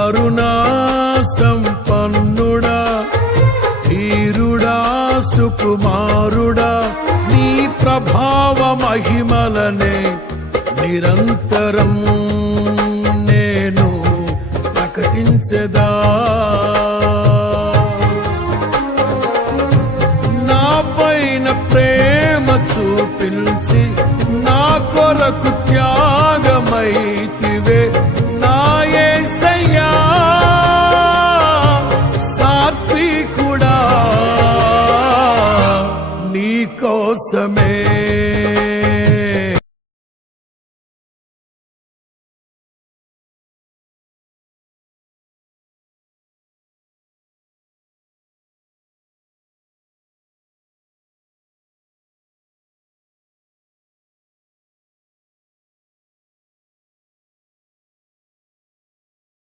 కరుణా సంపన్నుడా, ధీరుడా, సుకుమారుడా, నీ ప్రభావ మహిమలనే నిరంతరం నేను ప్రకటించెదా. నా పైన ప్రేమ చూపించి నా కొరకు త్యాగమైతివే నా యేసయ్యా. సాత్వికుడా, నీ కోసమే